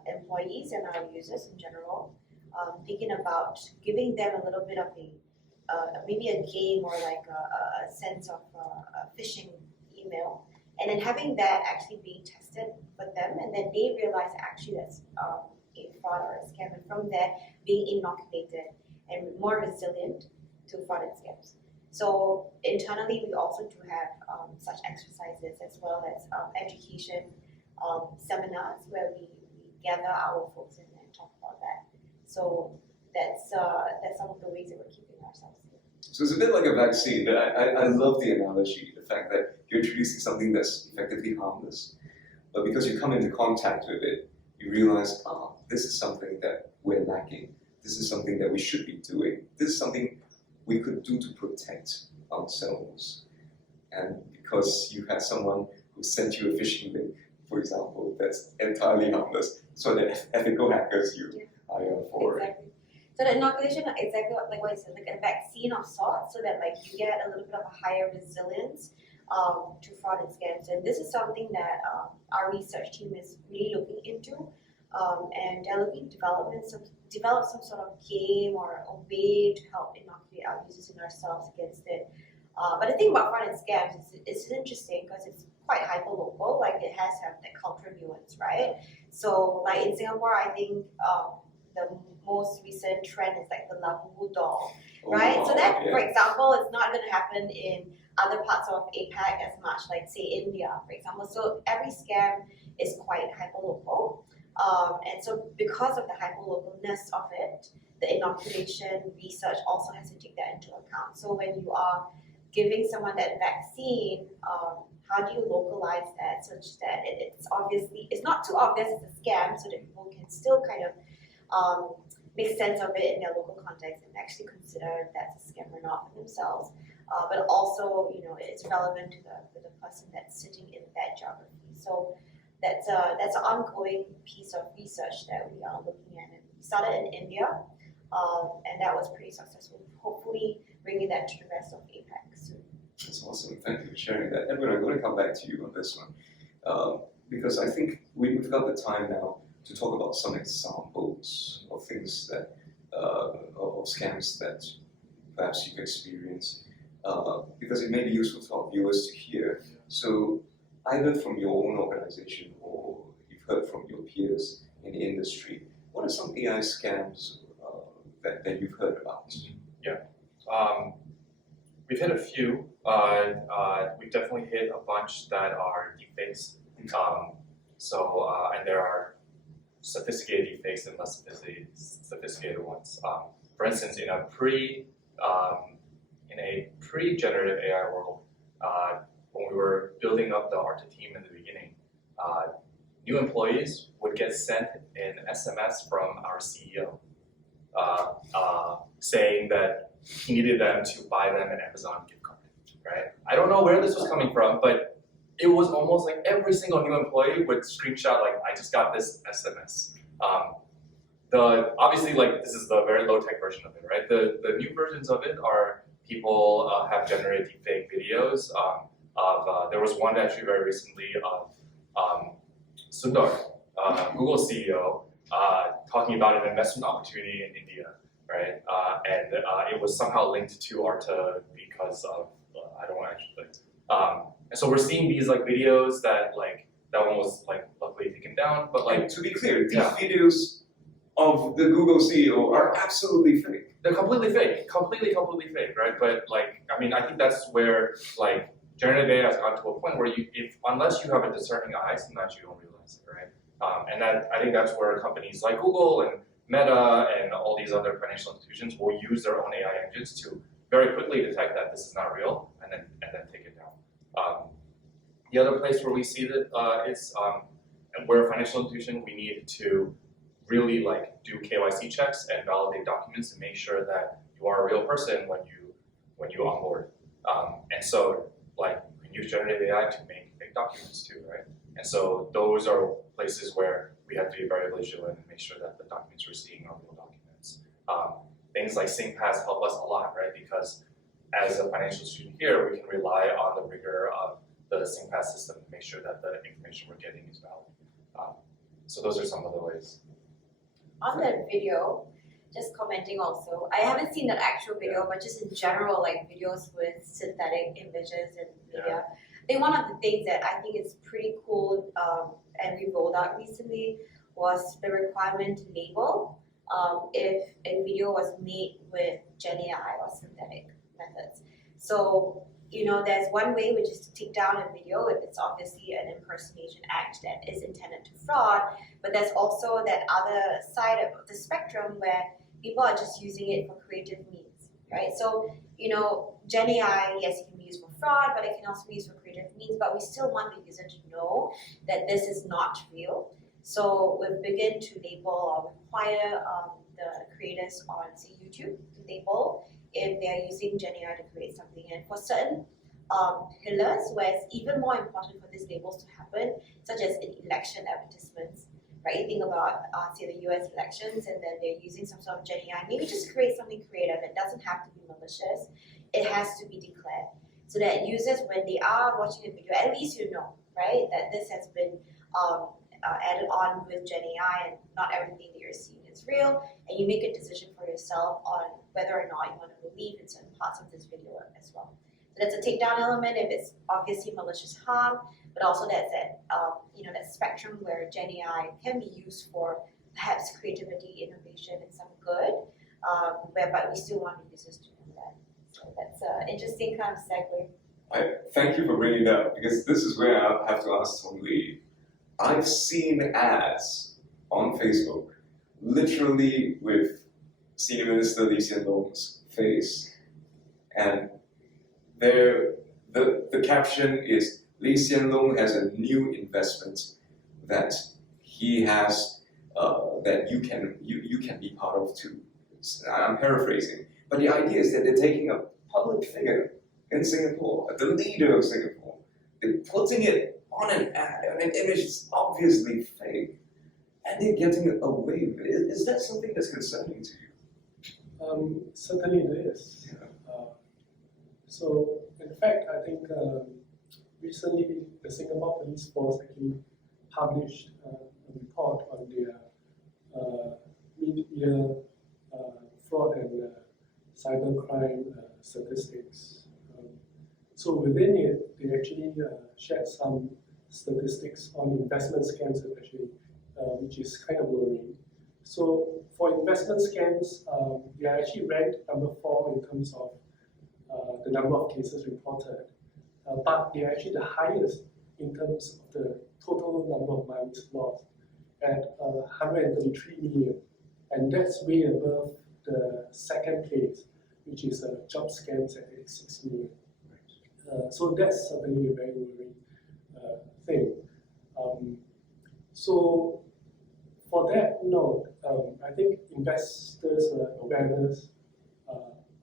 employees and our users in general, thinking about giving them a little bit of maybe a game or a sense of a phishing email, and then having that actually being tested with them, and then they realize actually that's a fraud or a scam, and from there being inoculated and more resilient to fraud and scams. So internally, we also do have such exercises as well as education seminars where we gather our folks in and talk about that. So that's some of the ways that we're keeping ourselves safe. So it's a bit like a vaccine. I love the analogy, the fact that you're introducing something that's effectively harmless, but because you come into contact with it, you realize, this is something that we're lacking. This is something that we should be doing. This is something we could do to protect ourselves. And because you had someone who sent you a phishing link, for example, that's entirely harmless, so that ethical hackers you hire for. Exactly. So the inoculation, exactly like what you said, like a vaccine of sorts, so that you get a little bit of a higher resilience to fraud and scams. And this is something that our research team is really looking into, and they're looking to develop some sort of game or a way to help inoculate our users and ourselves against it. But the thing about fraud and scams is it's interesting because it's quite hyper-local, it has to have that cultural nuance, right? So in Singapore, I think the most recent trend is the Labubu doll, right? Oh, so that, yeah. for example, it's not going to happen in other parts of APAC as much, say India, for example. So every scam is quite hyper-local. And so because of the hyper-localness of it, the inoculation research also has to take that into account. So when you are giving someone that vaccine, how do you localize that such that it's not too obvious it's a scam, so that people can still make sense of it in their local context and actually consider if that's a scam or not for themselves. But also, it's relevant to the person that's sitting in that geography. So that's an ongoing piece of research that we are looking at. And we started in India, and that was pretty successful. Hopefully, bringing that to the rest of APAC soon. That's awesome. Thank you for sharing that. Edward, I'm going to come back to you on this one because I think we've got the time now to talk about some examples of things that, of scams that perhaps you've experienced, because it may be useful for our viewers to hear. So either from your own organization or you've heard from your peers in the industry, what are some AI scams that you've heard about? We've hit a few. We've definitely hit a bunch that are deepfakes. And there are sophisticated deepfakes and less sophisticated ones. For instance, in a pre-generative AI world, when we were building up the ARTA team in the beginning, new employees would get sent an SMS from our CEO saying that he needed them to buy them an Amazon gift card, right? I don't know where this was coming from, but it was almost like every single new employee would screenshot I just got this SMS. obviously like this is the very low tech version of it, right? The new versions of it are people have generated deepfake videos there was one actually very recently of Sundar, Google CEO, talking about an investment opportunity in India, right? And it was somehow linked to Arta because of I don't want to actually. And so we're seeing these like videos that one was like luckily taken down, but like And to be clear, these yeah. videos of the Google CEO are absolutely fake. They're completely fake, completely fake, right? But like, I mean, I think that's where like generative AI has gotten to a point where unless you have a discerning eye, sometimes you don't realize it, right? And I think that's where companies like Google and Meta and all these other financial institutions will use their own AI engines to very quickly detect that this is not real and then take it down. The other place where we see that is we're a financial institution, we need to really like do KYC checks and validate documents and make sure that you are a real person when you onboard. And so like we can use generative AI to make fake documents too, right? And so those are places where we have to be very vigilant and make sure that the documents we're seeing are real documents. Things like SyncPass help us a lot, right? Because as a financial institution here, we can rely on the rigor of the SyncPass system to make sure that the information we're getting is valid. So those are some of the ways. On that video, just commenting also, I haven't seen that actual video, but just in general, like videos with synthetic images and media. I think one of the things that I think is pretty cool and we rolled out recently was the requirement to label if a video was made with Gen AI or synthetic methods. So, you know, there's one way which is to take down a video if it's obviously an impersonation act that is intended to fraud, but there's also that other side of the spectrum where people are just using it for creative means, right? So, you know, Gen AI, yes, it can be used for fraud, but it can also be used for creative means, but we still want the user to know that this is not real. So we've begun to label or require the creators on, say, YouTube to label if they're using Gen AI to create something. And for certain pillars where it's even more important for these labels to happen, such as in election advertisements, right? You think about, say, the US elections, and then they're using some sort of Gen AI, maybe just create something creative. It doesn't have to be malicious. It has to be declared. So that users, when they are watching a video, at least you know, right, that this has been added on with Gen AI and not everything that you're seeing is real, and you make a decision for yourself on whether or not you want to believe in certain parts of this video as well. So that's a takedown element if it's obviously malicious harm, but also that's that that spectrum where Gen AI can be used for perhaps creativity, innovation, and some good, but we still want the users to know that. So that's an interesting kind of segue. Thank you for bringing it up, because this is where I have to ask Tony Lee. I've seen ads on Facebook, literally with Senior Minister Lee Hsien Loong's face, and the caption is, Lee Hsien Loong has a new investment that he has that you can be part of too. I'm paraphrasing, but the idea is that they're taking a public figure in Singapore, the leader of Singapore, they're putting it on an ad, and an image is obviously fake, and they're getting away with it. Is that something that's concerning to you? Certainly it is. Yeah. So, in fact, I think recently the Singapore Police Force actually published a report on their mid-year fraud and cybercrime statistics. So within it, they actually shared some statistics on investment scams, actually, which is kind of worrying. So for investment scams, they are actually ranked number 4 in terms of the number of cases reported, but they are actually the highest in terms of the total number of monies lost at 133 million, and that's way above the second place, which is job scams at 86 million. So that's certainly a very worrying thing. So for that note, I think investors' awareness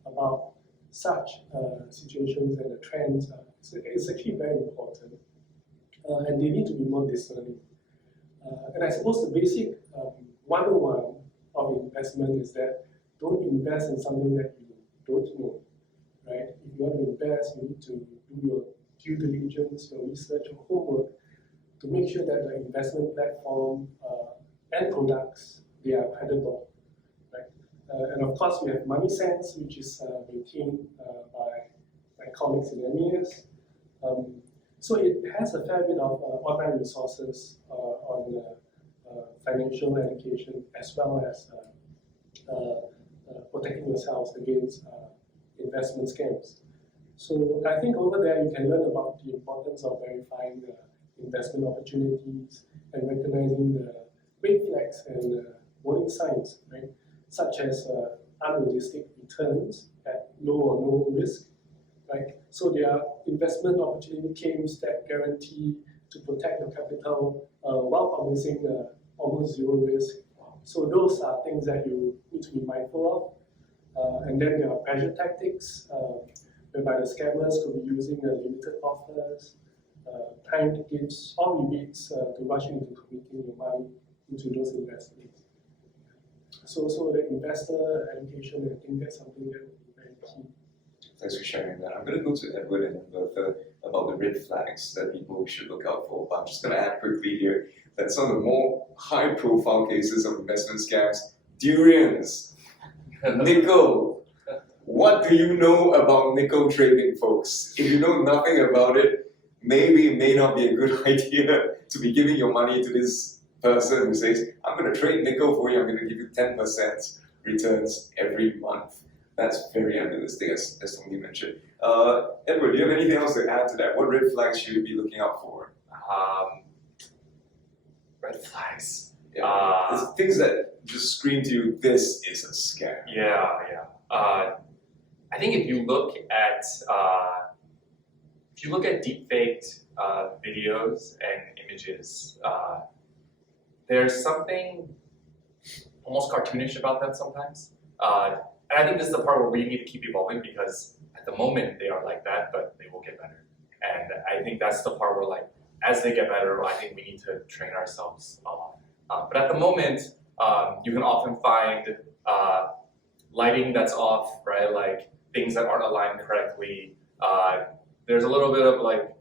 about such situations and the trends is actually very important, and they need to be more discerning. And I suppose the basic 101 of investment is that don't invest in something that you don't know, right? If you want to invest, you need to do your due diligence, your research, your homework to make sure that the investment platform and products, they are credible, right? And of course, we have Money Sense, which is maintained by my colleagues in MES. So it has a fair bit of online resources on financial education as well as protecting yourselves against investment scams. So I think over there you can learn about the importance of verifying investment opportunities and recognizing the red flags and warning signs, right? Such as unrealistic returns at low or no risk, right? So there are investment opportunity claims that guarantee to protect your capital while promising almost zero risk. So those are things that you need to be mindful of. And then there are pressure tactics, whereby the scammers could be using limited offers, timed gifts, or rebates to rush you into committing your money into those investments. So the investor education, I think that's something that would be very key. Thanks for sharing that. I'm going to go to Edward and Bertha about the red flags that people should look out for. But I'm just going to add quickly here that some of the more high-profile cases of investment scams, durians, nickel. What do you know about nickel trading, folks? If you know nothing about it, maybe it may not be a good idea to be giving your money to this person who says, I'm going to trade nickel for you, I'm going to give you 10% returns every month. That's very unrealistic, as somebody mentioned. Edward, do you have anything else to add to that? What red flags should you be looking out for? Red flags. Yeah, it's things that just scream to you, this is a scam. Yeah. I think if you look at deepfaked videos and images, there's something almost cartoonish about them sometimes. And I think this is the part where we need to keep evolving because at the moment they are like that, but they will get better. And I think that's the part where, like, as they get better, I think we need to train ourselves a lot. But at the moment, you can often find lighting that's off, right? Like things that aren't aligned correctly. There's a little bit of like,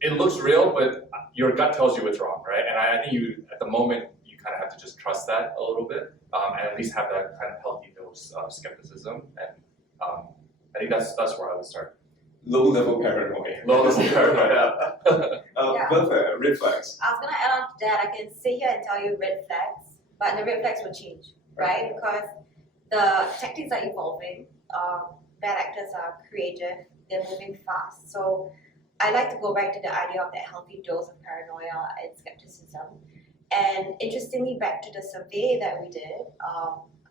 it looks real, but your gut tells you it's wrong, right? And I think at the moment, you kind of have to just trust that a little bit and at least have that kind of healthy dose of skepticism. And I think that's where I would start. Low-level paranoia. Low-level paranoia. Bertha, red flags. I was gonna add on to that. I can sit here and tell you red flags, but the red flags will change, right? Because the tactics are evolving. Bad actors are creative. They're moving fast. So I like to go back to the idea of that healthy dose of paranoia and skepticism. And interestingly, back to the survey that we did,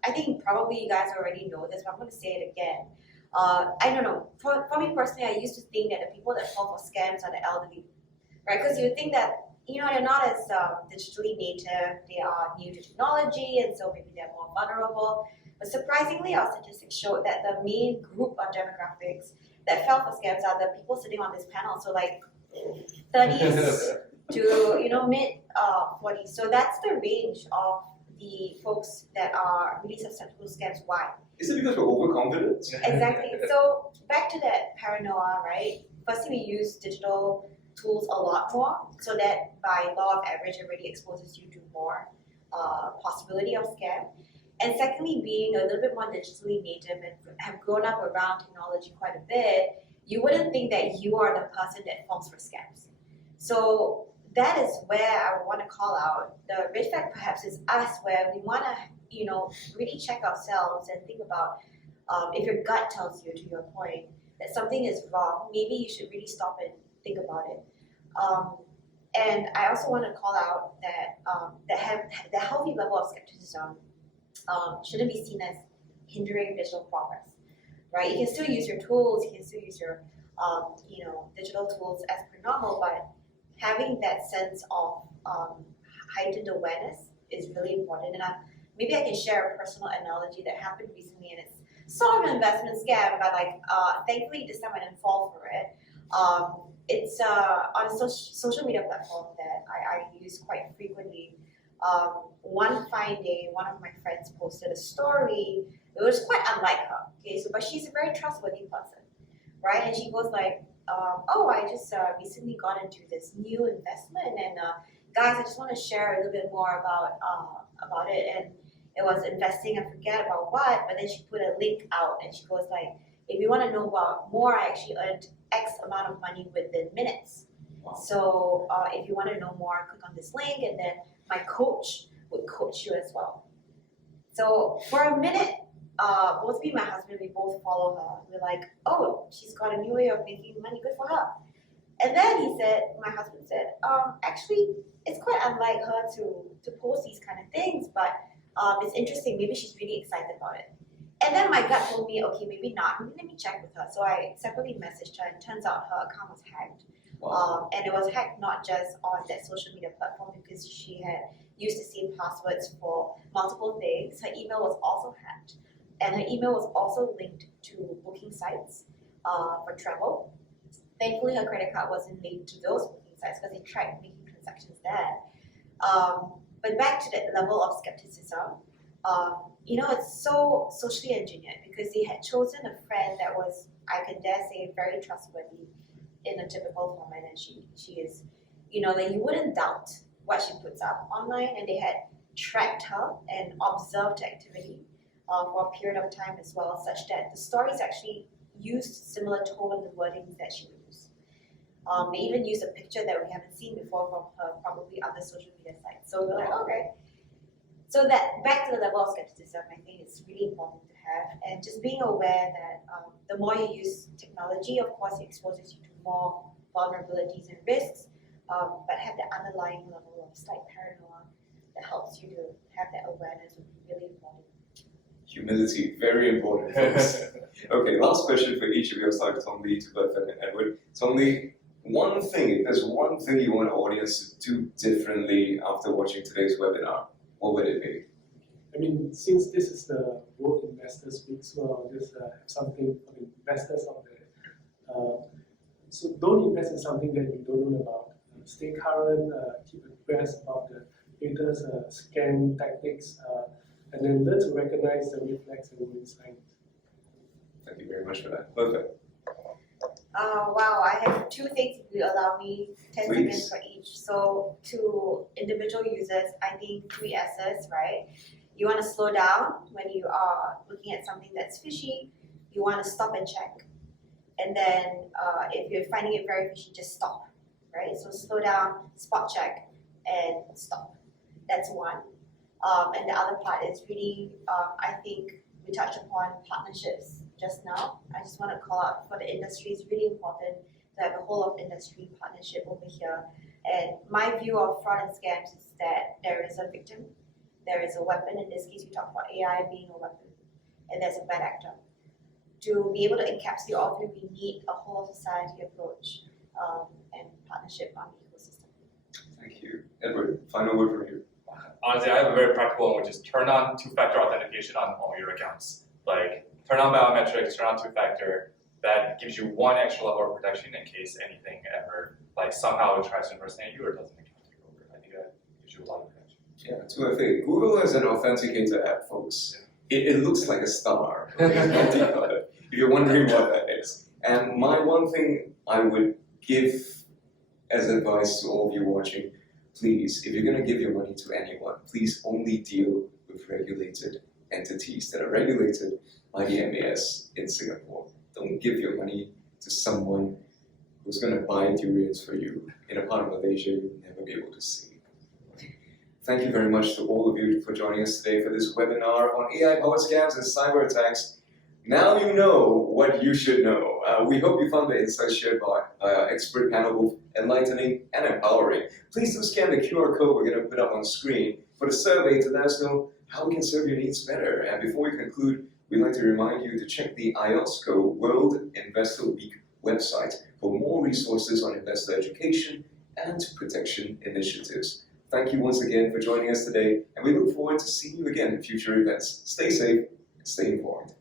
I think probably you guys already know this, but I'm going to say it again. I don't know. For me personally, I used to think that the people that fall for scams are the elderly, right? Because you think that, they're not as digitally native, they are new to technology, and so maybe they're more vulnerable. But surprisingly, our statistics showed that the main group of demographics that fell for scams are the people sitting on this panel. So like 30s to mid 40s. So that's the range of the folks that are really susceptible to scams. Why? Is it because we're overconfident? Exactly. So back to that paranoia, right? Firstly, we use digital tools a lot more, so that by law of average, it already exposes you to more possibility of scam. And secondly, being a little bit more digitally native and have grown up around technology quite a bit, you wouldn't think that you are the person that falls for scams. So that is where I want to call out the red flag. Perhaps is us, where we want to, really check ourselves and think about if your gut tells you, to your point, that something is wrong. Maybe you should really stop and think about it. And I also want to call out that the healthy level of skepticism shouldn't be seen as hindering digital progress, right? You can still use your tools, you can still use your, digital tools as per normal, but having that sense of heightened awareness is really important. And maybe I can share a personal analogy that happened recently, and it's sort of an investment scam, but thankfully this time I didn't fall for it. It's on a social media platform that I use quite frequently. One fine day, one of my friends posted a story. It was quite unlike her. Okay, so but she's a very trustworthy person, right? And she goes like, "Oh, I just recently got into this new investment, and guys, I just want to share a little bit more about it." And it was investing. I forget about what, but then she put a link out, and she goes like, "If you want to know about more, I actually earned X amount of money within minutes. Wow. So if you want to know more, click on this link, and then my coach would coach you as well." So for a minute, both me and my husband, we both follow her. We're like, "Oh, she's got a new way of making money. Good for her." And then my husband said, "Actually, it's quite unlike her to post these kind of things, but it's interesting. Maybe she's really excited about it." And then my gut told me, okay, maybe not. Maybe let me check with her. So I separately messaged her, and it turns out her account was hacked. Wow. And it was hacked not just on that social media platform because she had used the same passwords for multiple things. Her email was also hacked. And her email was also linked to booking sites for travel. Thankfully, her credit card wasn't linked to those booking sites because they tried making transactions there. But back to that level of skepticism, it's so socially engineered because they had chosen a friend that was, I can dare say, very trustworthy in a typical format, and she is, that you wouldn't doubt what she puts up online, and they had tracked her and observed her activity for a period of time as well, such that the stories actually used similar tone and wordings that she would use. They even used a picture that we haven't seen before from her probably other social media sites. So we're like, okay. So that back to the level of skepticism, I think it's really important to have, and just being aware that the more you use technology, of course, it exposes you to more vulnerabilities and risks, but have the underlying level of slight paranoia that helps you to have that awareness would be really important. Humility, very important. Okay, last question for each of you, aside Tom Lee, to Bertha and Edward. Tom Lee, one thing, if there's one thing you want the audience to do differently after watching today's webinar, what would it be? I mean, since this is the World Investors Week, so I'll just have something for the investors out there. So don't invest in something that you don't know about. Stay current, keep abreast about the latest scam tactics, and then learn to recognize the red flags and warning signs. Thank you very much for that. Perfect. Wow, I have two things if you allow me, 10 Please. seconds for each. So to individual users, I think 3 S's, right? You want to slow down when you are looking at something that's fishy. You want to stop and check. And then if you're finding it very fishy, just stop, right? So slow down, spot check, and stop. That's one. And the other part is really, I think we touched upon partnerships just now. I just want to call out for the industry, it's really important to have a whole of industry partnership over here. And my view of fraud and scams is that there is a victim, there is a weapon. In this case, we talk about AI being a weapon, and there's a bad actor. To be able to encapsulate all three, we need a whole of society approach and partnership on the ecosystem. Thank you. Edward, final word from you. Honestly, I have a very practical one, which is turn on two-factor authentication on all your accounts. Like, turn on biometrics, turn on two-factor. That gives you one extra level of protection in case anything ever, like, somehow tries to impersonate you or doesn't account take over. I think that gives you a lot of protection. Yeah, to a thing. Google is an authenticator app, folks. It looks like a star. If you're wondering what that is. And my one thing I would give as advice to all of you watching, please, if you're going to give your money to anyone, please only deal with regulated entities that are regulated by the MAS in Singapore. Don't give your money to someone who's going to buy durians for you in a part of Malaysia you'll never be able to see. Thank you very much to all of you for joining us today for this webinar on AI-powered scams and cyber attacks. Now you know what you should know. We hope you found the insights shared by our expert panel both enlightening and empowering. Please do scan the QR code we're going to put up on screen for the survey to let us know how we can serve your needs better. And before we conclude, we'd like to remind you to check the IOSCO World Investor Week website for more resources on investor education and protection initiatives. Thank you once again for joining us today, and we look forward to seeing you again in future events. Stay safe and stay informed.